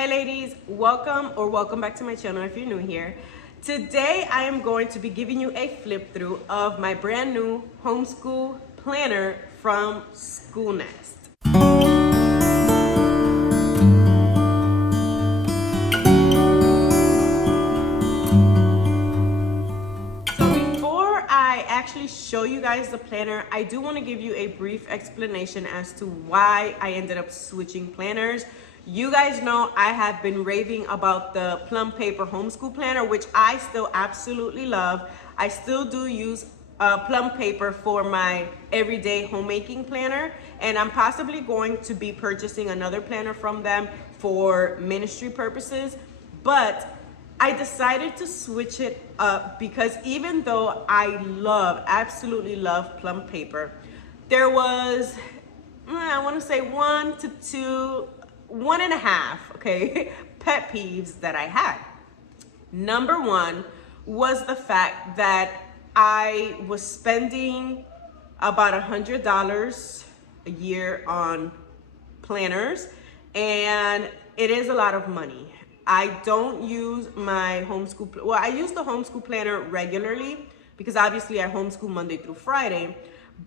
Hi ladies, welcome back to my channel if you're new here. Today I am going to be giving you a flip through of my brand new homeschool planner from Schoolnest. So before I actually show you guys the planner, I do want to give you a brief explanation as to why I ended up switching planners. You guys know I have been raving about the plum paper homeschool planner, which I still absolutely love. I still do use plum paper for my everyday homemaking planner, and I'm possibly going to be purchasing another planner from them for ministry purposes. But I decided to switch it up because even though I absolutely love plum paper, there was, I want to say 1.5, okay, pet peeves that I had. Number one was the fact that I was spending about $100 a year on planners, and it is a lot of money. I don't use my homeschool, well, I use the homeschool planner regularly because obviously I homeschool Monday through Friday,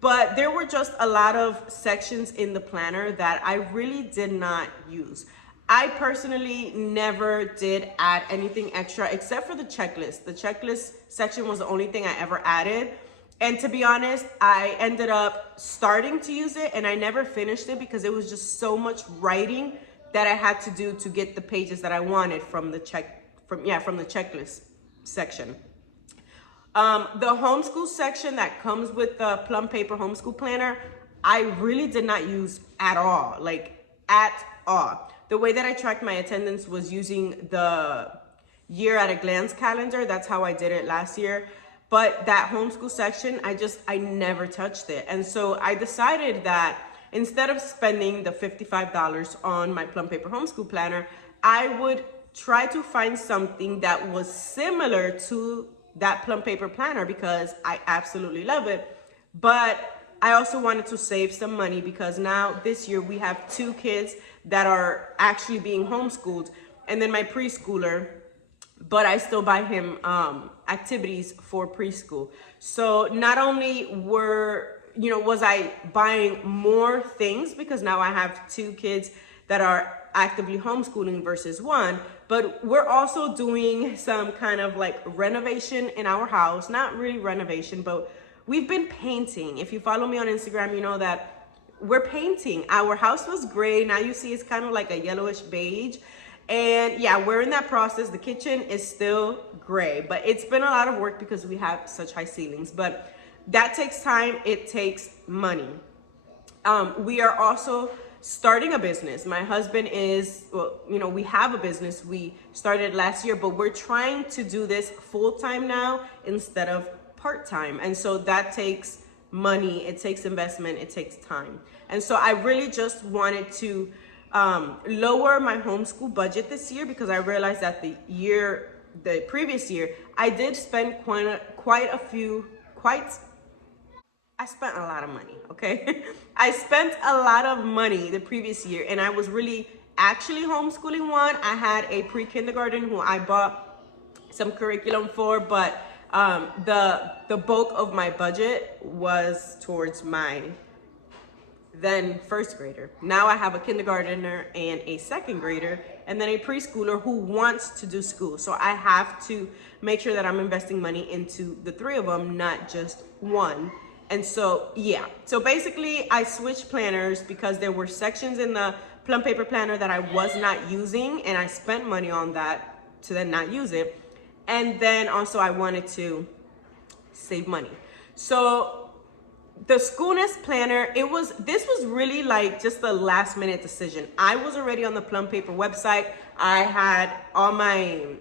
but there were just a lot of sections in the planner that I really did not use. I personally never did add anything extra except for the checklist. The checklist section was the only thing I ever added. And to be honest, I ended up starting to use it and I never finished it because it was just so much writing that I had to do to get the pages that I wanted from the checklist section. The homeschool section that comes with the plum paper homeschool planner, I really did not use at all, like at all. The way that I tracked my attendance was using the year at a glance calendar. That's how I did it last year. But that homeschool section, I never touched it. And so I decided that instead of spending the $55 on my plum paper homeschool planner, I would try to find something that was similar to that plum paper planner because I absolutely love it. But I also wanted to save some money because now this year we have 2 kids that are actually being homeschooled, and then my preschooler, but I still buy him activities for preschool. So not only was I buying more things because now I have 2 kids that are actively homeschooling versus 1, but we're also doing some kind of like renovation in our house. Not really renovation, but we've been painting. If you follow me on Instagram, you know that we're painting. Our house was gray. Now you see it's kind of like a yellowish beige. And yeah, we're in that process. The kitchen is still gray, but it's been a lot of work because we have such high ceilings. But that takes time. It takes money. We are also starting a business. My husband is, we have a business. We started last year, but we're trying to do this full-time now instead of part-time. And so that takes money, it takes investment, it takes time. And so I really just wanted to lower my homeschool budget this year because I realized that the previous year, I did spend I spent a lot of money, okay? I spent a lot of money the previous year, and I was really actually homeschooling one. I had a pre-kindergarten who I bought some curriculum for, but the bulk of my budget was towards my then first grader. Now I have a kindergartner and a second grader, and then a preschooler who wants to do school. So I have to make sure that I'm investing money into the 3 of them, not just one. And so, yeah. So basically, I switched planners because there were sections in the plum paper planner that I was not using, and I spent money on that to then not use it. And then also I wanted to save money. So the Schoolnest planner, this was really like just a last minute decision. I was already on the plum paper website. I had all my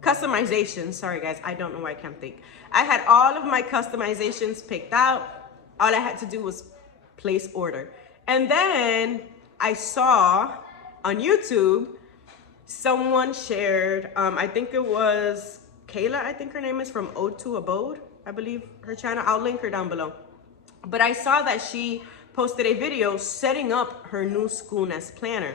customizations. Sorry guys, I don't know why I can't think. I had all of my customizations picked out. All I had to do was place order. And then I saw on YouTube, someone shared, I think it was Kayla, I think her name is, from Ode to Abode, I believe her channel. I'll link her down below. But I saw that she posted a video setting up her new Schoolnest planner.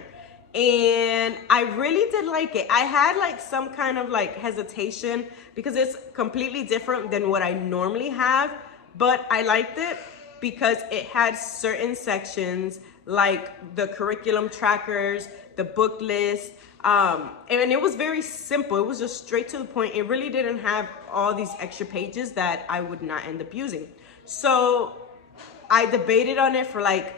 And I really did like it. I had like some kind of like hesitation because it's completely different than what I normally have, but I liked it because it had certain sections like the curriculum trackers, the book list, and it was very simple. It was just straight to the point. It really didn't have all these extra pages that I would not end up using. So I debated on it for like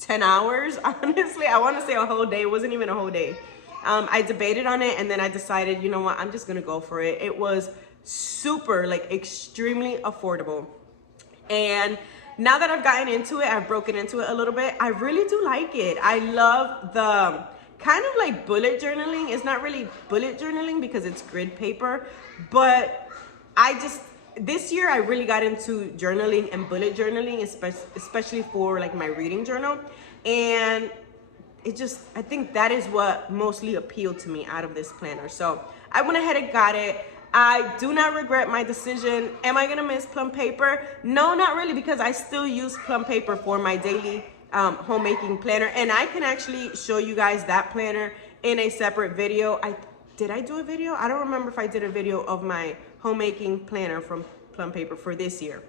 10 hours, honestly. I want to say a whole day. It wasn't even a whole day. I debated on it, and then I decided, you know what, I'm just going to go for it. It was super, like extremely affordable. And now that I've gotten into it, I've broken into it a little bit. I really do like it. I love the kind of like bullet journaling. It's not really bullet journaling because it's grid paper, but this year I really got into journaling and bullet journaling, especially for like my reading journal. And I think that is what mostly appealed to me out of this planner. So I went ahead and got it. I do not regret my decision. Am I gonna miss plum paper? No, not really, because I still use plum paper for my daily homemaking planner. And I can actually show you guys that planner in a separate video. Did I do a video? I don't remember if I did a video of my homemaking planner from plum paper for this year.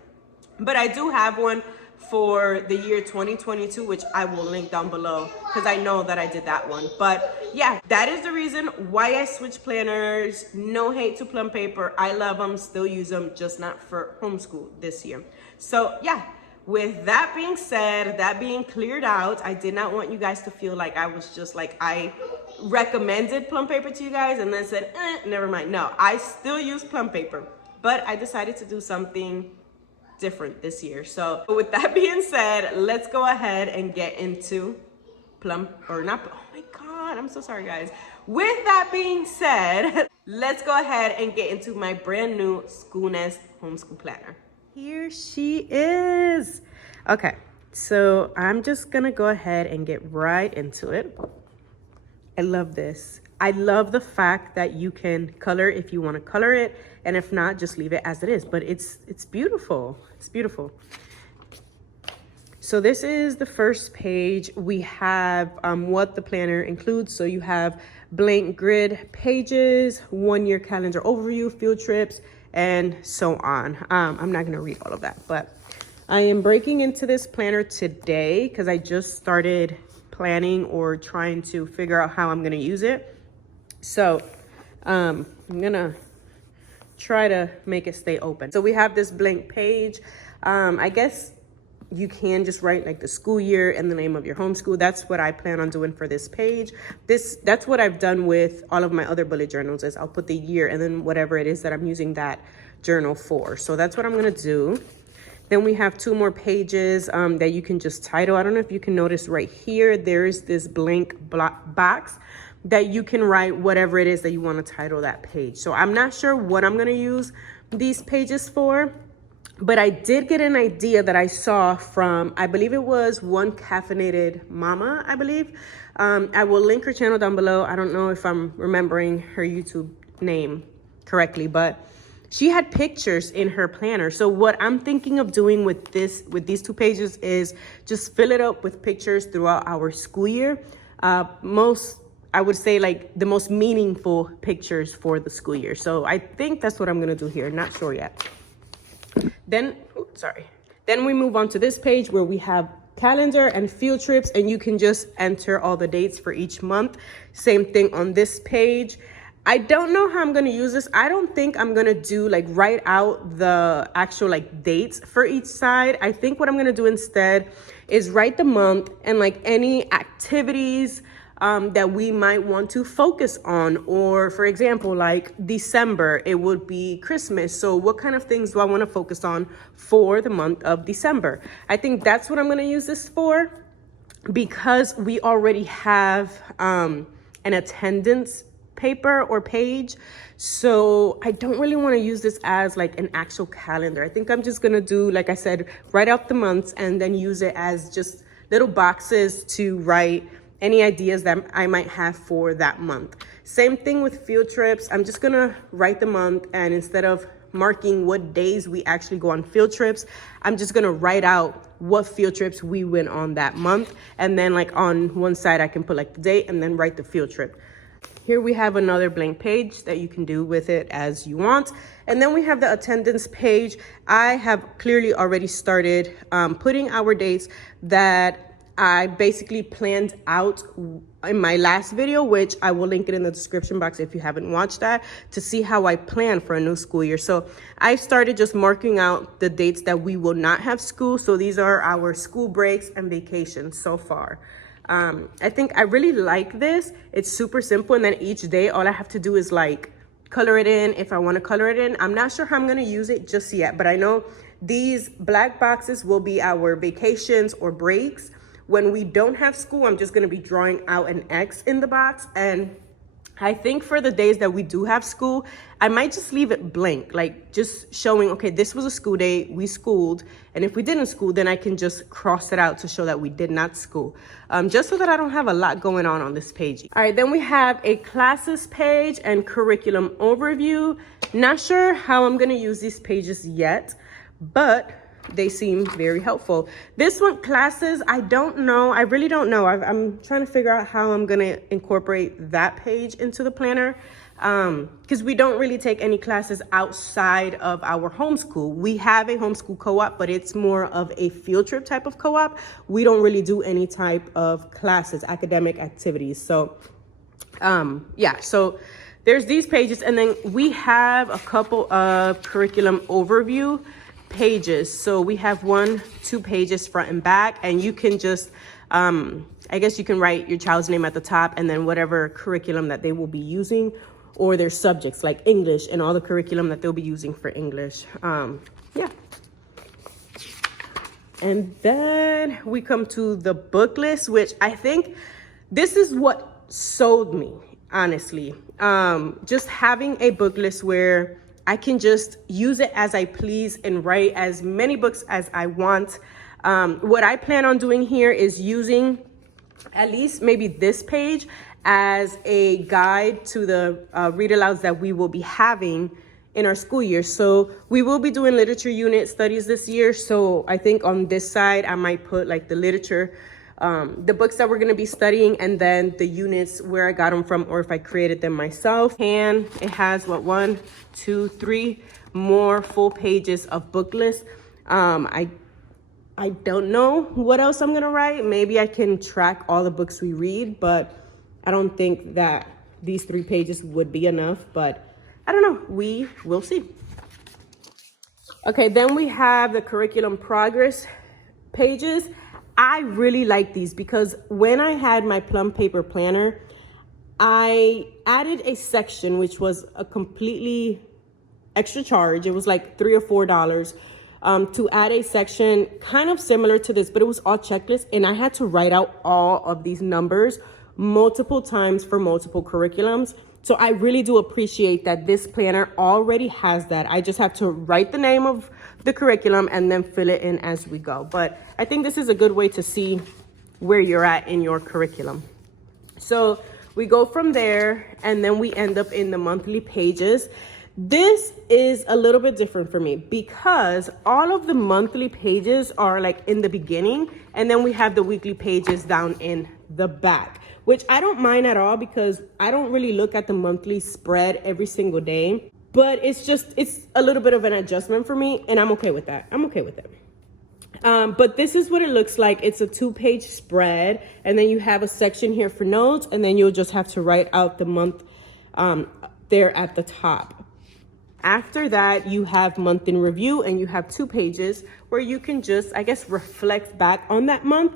But I do have one for the year 2022, which I will link down below because I know that I did that one. But yeah, that is the reason why I switched planners. No hate to plum paper. I love them, still use them, just not for homeschool this year. So yeah, with that being said, that being cleared out, I did not want you guys to feel like I was just like, I recommended plum paper to you guys and then said, never mind. No, I still use plum paper, but I decided to do something different this year. So with that being said, let's go ahead and get into oh my God, I'm so sorry guys. With that being said, let's go ahead and get into my brand new Schoolnest homeschool planner. Here she is. Okay, so I'm just gonna go ahead and get right into it. I love this. I love the fact that you can color if you want to color it, and if not, just leave it as it is. But it's beautiful. It's beautiful. So this is the first page. We have what the planner includes. So you have blank grid pages, 1-year calendar overview, field trips, and so on. I'm not going to read all of that, but I am breaking into this planner today because I just started planning or trying to figure out how I'm going to use it. So I'm gonna try to make it stay open. So we have this blank page. I guess you can just write like the school year and the name of your homeschool. That's what I plan on doing for this page. That's what I've done with all of my other bullet journals, is I'll put the year and then whatever it is that I'm using that journal for. So that's what I'm gonna do. Then we have 2 more pages that you can just title. I don't know if you can notice right here, there is this blank box that you can write whatever it is that you want to title that page. So I'm not sure what I'm going to use these pages for, but I did get an idea that I saw from, I believe it was One Caffeinated Mama, I believe. I will link her channel down below. I don't know if I'm remembering her YouTube name correctly, but she had pictures in her planner. So what I'm thinking of doing with these 2 pages is just fill it up with pictures throughout our school year. I would say like the most meaningful pictures for the school year. So I think that's what I'm gonna do here, not sure yet. Then we move on to this page where we have calendar and field trips, and you can just enter all the dates for each month. Same thing on this page. I don't know how I'm gonna use this. I don't think I'm gonna do like write out the actual like dates for each side. I think what I'm gonna do instead is write the month and like any activities that we might want to focus on. Or for example, like December, it would be Christmas. So what kind of things do I want to focus on for the month of December? I think that's what I'm going to use this for, because we already have an attendance paper or page. So I don't really want to use this as like an actual calendar. I think I'm just going to do, like I said, write out the months and then use it as just little boxes to write any ideas that I might have for that month. Same thing with field trips. I'm just gonna write the month, and instead of marking what days we actually go on field trips. I'm just gonna write out what field trips we went on that month. And then like on one side, I can put like the date and then write the field trip. Here we have another blank page that you can do with it as you want. And then we have the attendance page. I have clearly already started putting our dates that I basically planned out in my last video, which I will link it in the description box if you haven't watched that, to see how I plan for a new school year. So I started just marking out the dates that we will not have school. So these are our school breaks and vacations so far. I think I really like this. It's super simple. And then each day, all I have to do is like color it in if I want to color it in. I'm not sure how I'm going to use it just yet, but I know these black boxes will be our vacations or breaks. When we don't have school, I'm just going to be drawing out an X in the box. And I think for the days that we do have school, I might just leave it blank, like just showing, okay, this was a school day, we schooled. And if we didn't school, then I can just cross it out to show that we did not school, just so that I don't have a lot going on this page. All right, then we have a classes page and curriculum overview. Not sure how I'm gonna use these pages yet, but they seem very helpful. This one, classes, I don't know. I really don't know. I'm trying to figure out how I'm going to incorporate that page into the planner, because we don't really take any classes outside of our homeschool. We have a homeschool co-op, but it's more of a field trip type of co-op. We don't really do any type of classes, academic activities. So yeah, so there's these pages. And then we have a couple of curriculum overview pages. So we have 1-2 pages front and back, and you can just I guess you can write your child's name at the top and then whatever curriculum that they will be using, or their subjects like English and all the curriculum that they'll be using for English. Yeah. And then we come to the book list, which I think this is what sold me, honestly. Just having a book list where I can just use it as I please and write as many books as I want. What I plan on doing here is using at least maybe this page as a guide to the read alouds that we will be having in our school year. So we will be doing literature unit studies this year. So I think on this side, I might put like the literature, the books that we're going to be studying, and then the units where I got them from, or if I created them myself. And it has what, 1, 2, 3 more full pages of book lists. I don't know what else I'm going to write. Maybe I can track all the books we read, but I don't think that these 3 pages would be enough, but I don't know. We will see. Okay, then we have the curriculum progress pages. I really like these because when I had my plum paper planner, I added a section which was a completely extra charge. It was like $3 or $4 to add a section kind of similar to this, but it was all checklists, and I had to write out all of these numbers multiple times for multiple curriculums. So I really do appreciate that this planner already has that. I just have to write the name of the curriculum and then fill it in as we go. But I think this is a good way to see where you're at in your curriculum. So we go from there, and then we end up in the monthly pages. This is a little bit different for me because all of the monthly pages are like in the beginning, and then we have the weekly pages down in the back, which I don't mind at all because I don't really look at the monthly spread every single day. But it's a little bit of an adjustment for me, and I'm okay with that. I'm okay with it. But this is what it looks like. It's a 2-page spread, and then you have a section here for notes, and then you'll just have to write out the month there at the top. After that, you have month in review, and you have 2 pages where you can just, I guess, reflect back on that month.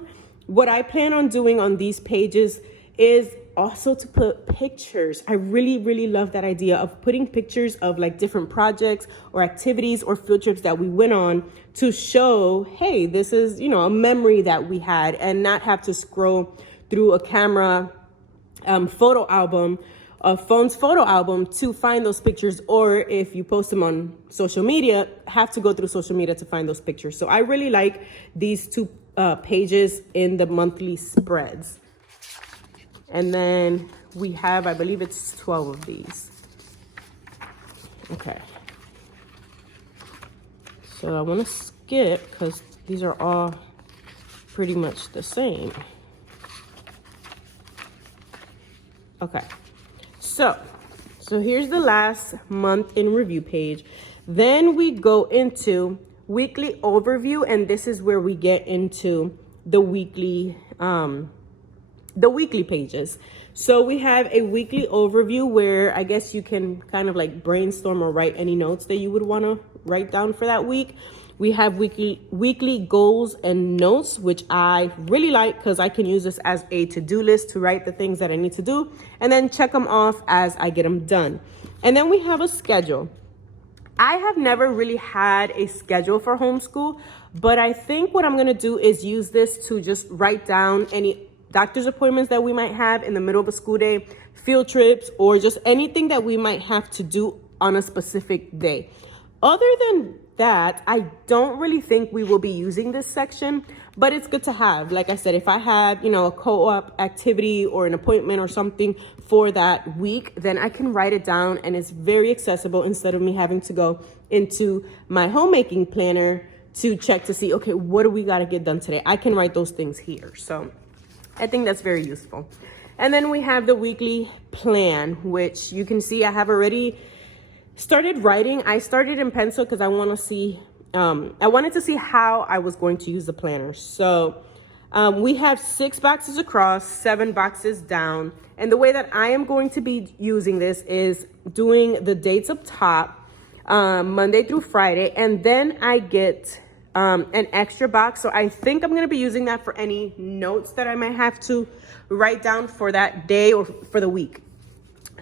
What I plan on doing on these pages is also to put pictures. I really, really love that idea of putting pictures of like different projects or activities or field trips that we went on to show, hey, this is, you know, a memory that we had, and not have to scroll through a camera photo album, a phone's photo album to find those pictures, or if you post them on social media, have to go through social media to find those pictures. So I really like these 2 pages in the monthly spreads. And then we have, I believe it's 12 of these. Okay. So I want to skip because these are all pretty much the same. Okay, so here's the last month in review page. Then we go into weekly overview, and this is where we get into the weekly pages. So we have a weekly overview where I guess you can kind of like brainstorm or write any notes that you would want to write down for that week. We have weekly goals and notes, which I really like because I can use this as a to-do list to write the things that I need to do and then check them off as I get them done. And then we have a schedule. I have never really had a schedule for homeschool, but I think what I'm going to do is use this to just write down any doctor's appointments that we might have in the middle of a school day, field trips, or just anything that we might have to do on a specific day. Other than that, I don't really think we will be using this section, but it's good to have. Like I said, if I have, a co-op activity or an appointment or something for that week, then I can write it down and it's very accessible instead of me having to go into my homemaking planner to check to see, okay, what do we got to get done today? I can write those things here. So I think that's very useful. And then we have the weekly plan, which you can see I have already started writing. I started in pencil because I wanted to see how I was going to use the planner. So we have 6 boxes across, 7 boxes down. And the way that I am going to be using this is doing the dates up top, Monday through Friday. And then I get an extra box. So I think I'm going to be using that for any notes that I might have to write down for that day or for the week.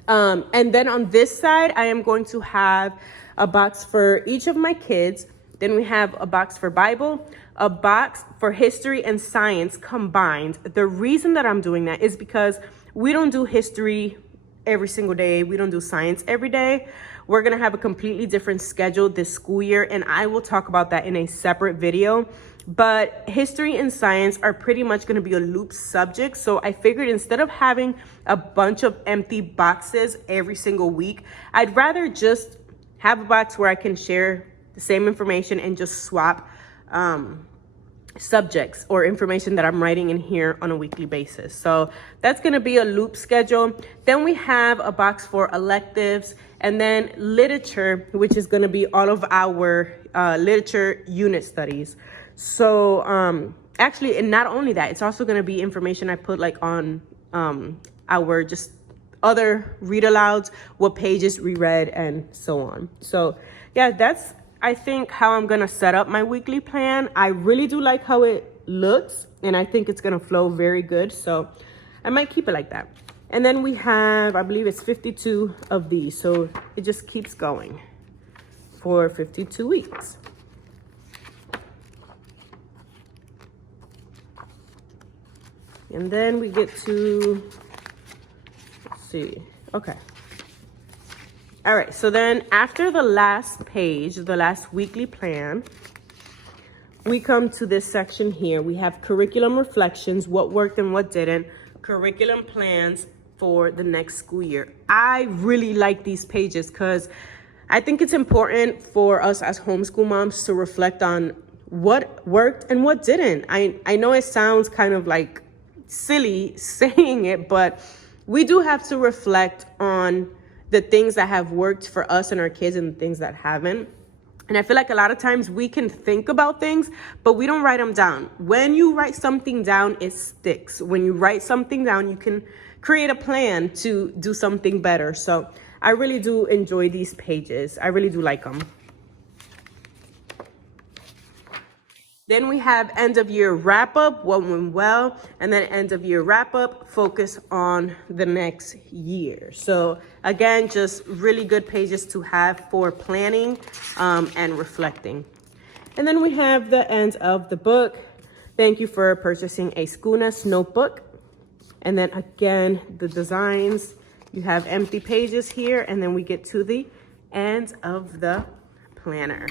And then on this side, I am going to have a box for each of my kids. Then we have a box for Bible, a box for history and science combined. The reason that I'm doing that is because we don't do history every single day. We don't do science every day. We're going to have a completely different schedule this school year, and I will talk about that in a separate video. But history and science are pretty much going to be a loop subject. So I figured instead of having a bunch of empty boxes every single week, I'd rather just have a box where I can share the same information and just swap subjects or information that I'm writing in here on a weekly basis. So that's going to be a loop schedule. Then we have a box for electives, and then literature, which is going to be all of our literature unit studies. So actually, and not only that, it's also going to be information I put like on our just other read alouds, what pages we read, and so on. So yeah, that's I think how I'm gonna set up my weekly plan. I really do like how it looks, and I think it's gonna flow very good. So I might keep it like that. And then we have, I believe it's 52 of these. So it just keeps going for 52 weeks. And then we get to, let's see, okay. All right, so then after the last page, the last weekly plan, we come to this section here. We have curriculum reflections, what worked and what didn't, curriculum plans for the next school year. I really like these pages because I think it's important for us as homeschool moms to reflect on what worked and what didn't. I know it sounds kind of like silly saying it, but we do have to reflect on the things that have worked for us and our kids and the things that haven't. And I feel like a lot of times we can think about things, but we don't write them down. When you write something down, it sticks. When you write something down, you can create a plan to do something better. So I really do enjoy these pages. I really do like them. Then we have end of year wrap up, what went well, and then end of year wrap up, focus on the next year. So again, just really good pages to have for planning and reflecting. And then we have the end of the book. Thank you for purchasing a Schoolnest notebook. And then again, the designs, you have empty pages here, and then we get to the end of the planner.